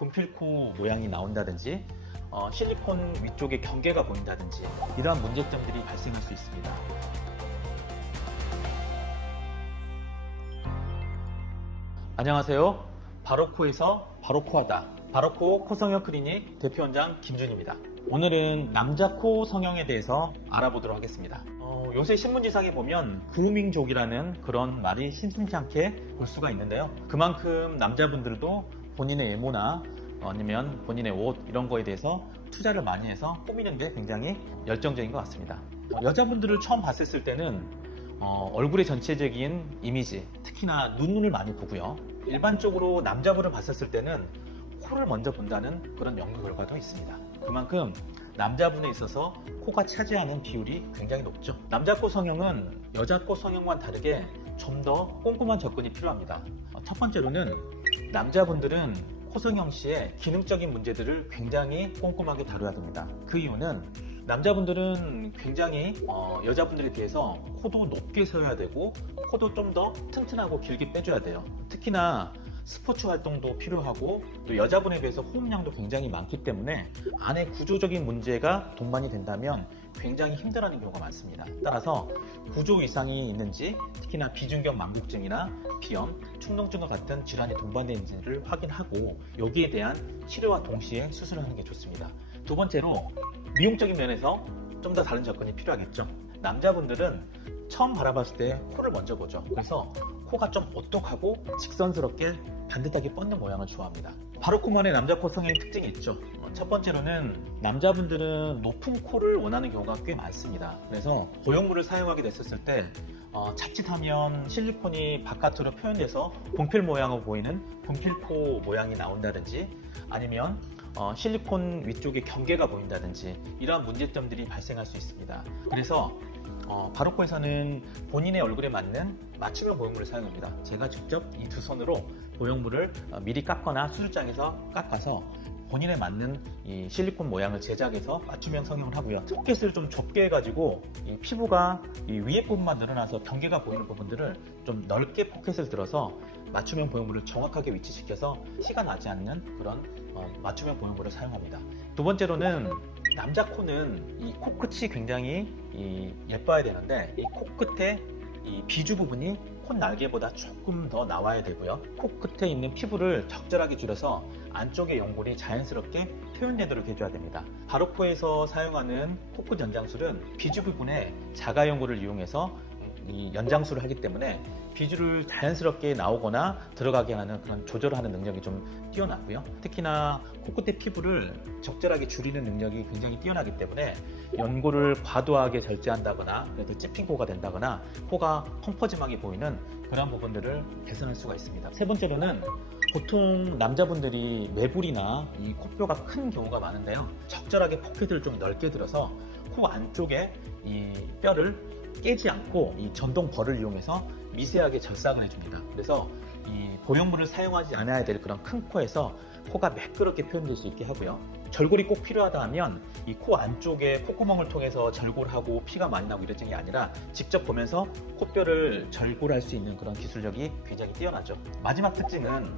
분필코 모양이 나온다든지 어, 실리콘 위쪽에 경계가 보인다든지 이러한 문제점들이 발생할 수 있습니다. 안녕하세요. 바로코에서 바로코하다. 바로코 코성형 클리닉 대표원장 김준입니다. 오늘은 남자 코 성형에 대해서 알아보도록 하겠습니다. 어, 요새 신문지상에 보면 그루밍족이라는 그런 말이 심심치 않게 볼 수가 있는데요. 그만큼 남자분들도 본인의 외모나 아니면 본인의 옷 이런 거에 대해서 투자를 많이 해서 꾸미는 게 굉장히 열정적인 것 같습니다. 어, 여자분들을 처음 봤을 때는 어, 얼굴의 전체적인 이미지, 특히나 눈을 많이 보고요. 일반적으로 남자분을 봤었을 때는 코를 먼저 본다는 그런 연구 결과도 있습니다. 그만큼 남자분에 있어서 코가 차지하는 비율이 굉장히 높죠. 남자 코 성형은 여자 코 성형과 다르게 좀 더 꼼꼼한 접근이 필요합니다. 어, 첫 번째로는 남자분들은 코 성형 시에 기능적인 문제들을 굉장히 꼼꼼하게 다뤄야 됩니다. 그 이유는 남자분들은 굉장히 어, 여자분들에 비해서 코도 높게 세워야 되고 코도 좀 더 튼튼하고 길게 빼줘야 돼요. 특히나 스포츠 활동도 필요하고 또 여자분에 비해서 호흡량도 굉장히 많기 때문에 안에 구조적인 문제가 동반이 된다면 굉장히 힘들어하는 경우가 많습니다. 따라서 구조 이상이 있는지 특히나 비중격 만곡증이나 비염, 축농증과 같은 질환이 동반되는지를 확인하고 여기에 대한 치료와 동시에 수술을 하는 게 좋습니다. 두 번째로 미용적인 면에서 좀 더 다른 접근이 필요하겠죠. 남자분들은 처음 바라봤을 때 코를 먼저 보죠. 그래서 코가 좀 오똑하고 직선스럽게 반듯하게 뻗는 모양을 좋아합니다. 바로 코만의 남자 코 성형의 특징이 있죠. 어, 첫 번째로는 남자분들은 높은 코를 원하는 경우가 꽤 많습니다. 그래서 고용물을 사용하게 됐었을 때 어, 자칫하면 실리콘이 바깥으로 표현돼서 봉필 모양으로 보이는 봉필코 모양이 나온다든지 아니면 어, 실리콘 위쪽에 경계가 보인다든지 이러한 문제점들이 발생할 수 있습니다. 그래서 어, 바로코에서는 본인의 얼굴에 맞는 맞춤형 보형물을 사용합니다. 제가 직접 이 두 손으로 보형물을 어, 미리 깎거나 수술장에서 깎아서 본인에 맞는 이 실리콘 모양을 제작해서 맞춤형 성형을 하고요. 포켓을 좀 좁게 해가지고 이 피부가 이 위에 부분만 늘어나서 경계가 보이는 부분들을 좀 넓게 포켓을 들어서 맞춤형 보형물을 정확하게 위치시켜서 티가 나지 않는 그런 어, 맞춤형 보형물을 사용합니다. 두 번째로는 남자 코는 이 코끝이 굉장히 이 예뻐야 되는데 이 코끝에 이 비주 부분이 콧 날개보다 조금 더 나와야 되고요. 코 끝에 있는 피부를 적절하게 줄여서 안쪽의 연골이 자연스럽게 표현되도록 해줘야 됩니다. 바로코에서 사용하는 코끝 연장술은 비주 부분에 자가 연골을 이용해서 이 연장술을 하기 때문에 비주를 자연스럽게 나오거나 들어가게 하는 그런 조절하는 능력이 좀 뛰어나고요. 특히나 코끝의 피부를 적절하게 줄이는 능력이 굉장히 뛰어나기 때문에 연골을 과도하게 절제한다거나 그래도 찝힌 코가 된다거나 코가 펑퍼짐하게 보이는 그런 부분들을 개선할 수가 있습니다. 세 번째로는 보통 남자분들이 매불이나 이 코뼈가 큰 경우가 많은데요. 적절하게 포켓을 좀 넓게 들어서 코 안쪽에 이 뼈를 깨지 않고 이 전동 벌을 이용해서 미세하게 절삭을 해줍니다. 그래서 이 보형물을 사용하지 않아야 될 그런 큰 코에서 코가 매끄럽게 표현될 수 있게 하고요. 절골이 꼭 필요하다 하면 이 코 안쪽에 콧구멍을 통해서 절골하고 피가 많이 나고 이런 증이 아니라 직접 보면서 코뼈를 절골할 수 있는 그런 기술력이 굉장히 뛰어나죠. 마지막 특징은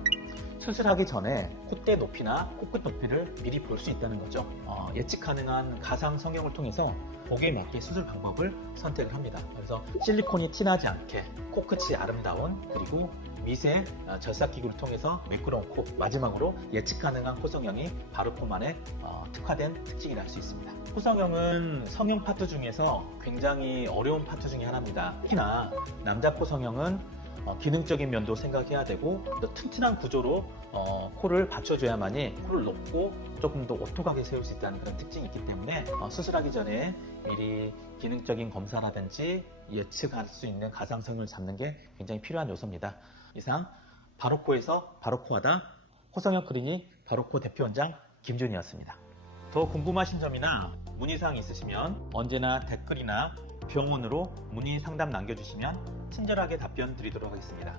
수술하기 전에 콧대 높이나 코끝 높이를 미리 볼 수 있다는 거죠. 어, 예측 가능한 가상 성형을 통해서 보기에 맞게 수술 방법을 선택을 합니다. 그래서 실리콘이 티나지 않게 코끝이 아름다운 그리고 미세 어, 절삭 기구를 통해서 매끄러운 코 마지막으로 예측 가능한 코 성형이 바로코만의 어, 특화된 특징이라 할 수 있습니다. 코 성형은 성형 파트 중에서 굉장히 어려운 파트 중에 하나입니다. 특히나 남자 코 성형은 어, 기능적인 면도 생각해야 되고 또 튼튼한 구조로 어, 코를 받쳐줘야만이 코를 높고 조금 더 오똑하게 세울 수 있다는 그런 특징이 있기 때문에 어, 수술하기 전에 미리 기능적인 검사라든지 예측할 수 있는 가상성을 잡는 게 굉장히 필요한 요소입니다. 이상 바로코에서 바로코하다 코성형 클리닉 바로코 대표원장 김준이었습니다. 더 궁금하신 점이나 문의사항 있으시면 언제나 댓글이나 병원으로 문의 상담 남겨주시면 친절하게 답변 드리도록 하겠습니다.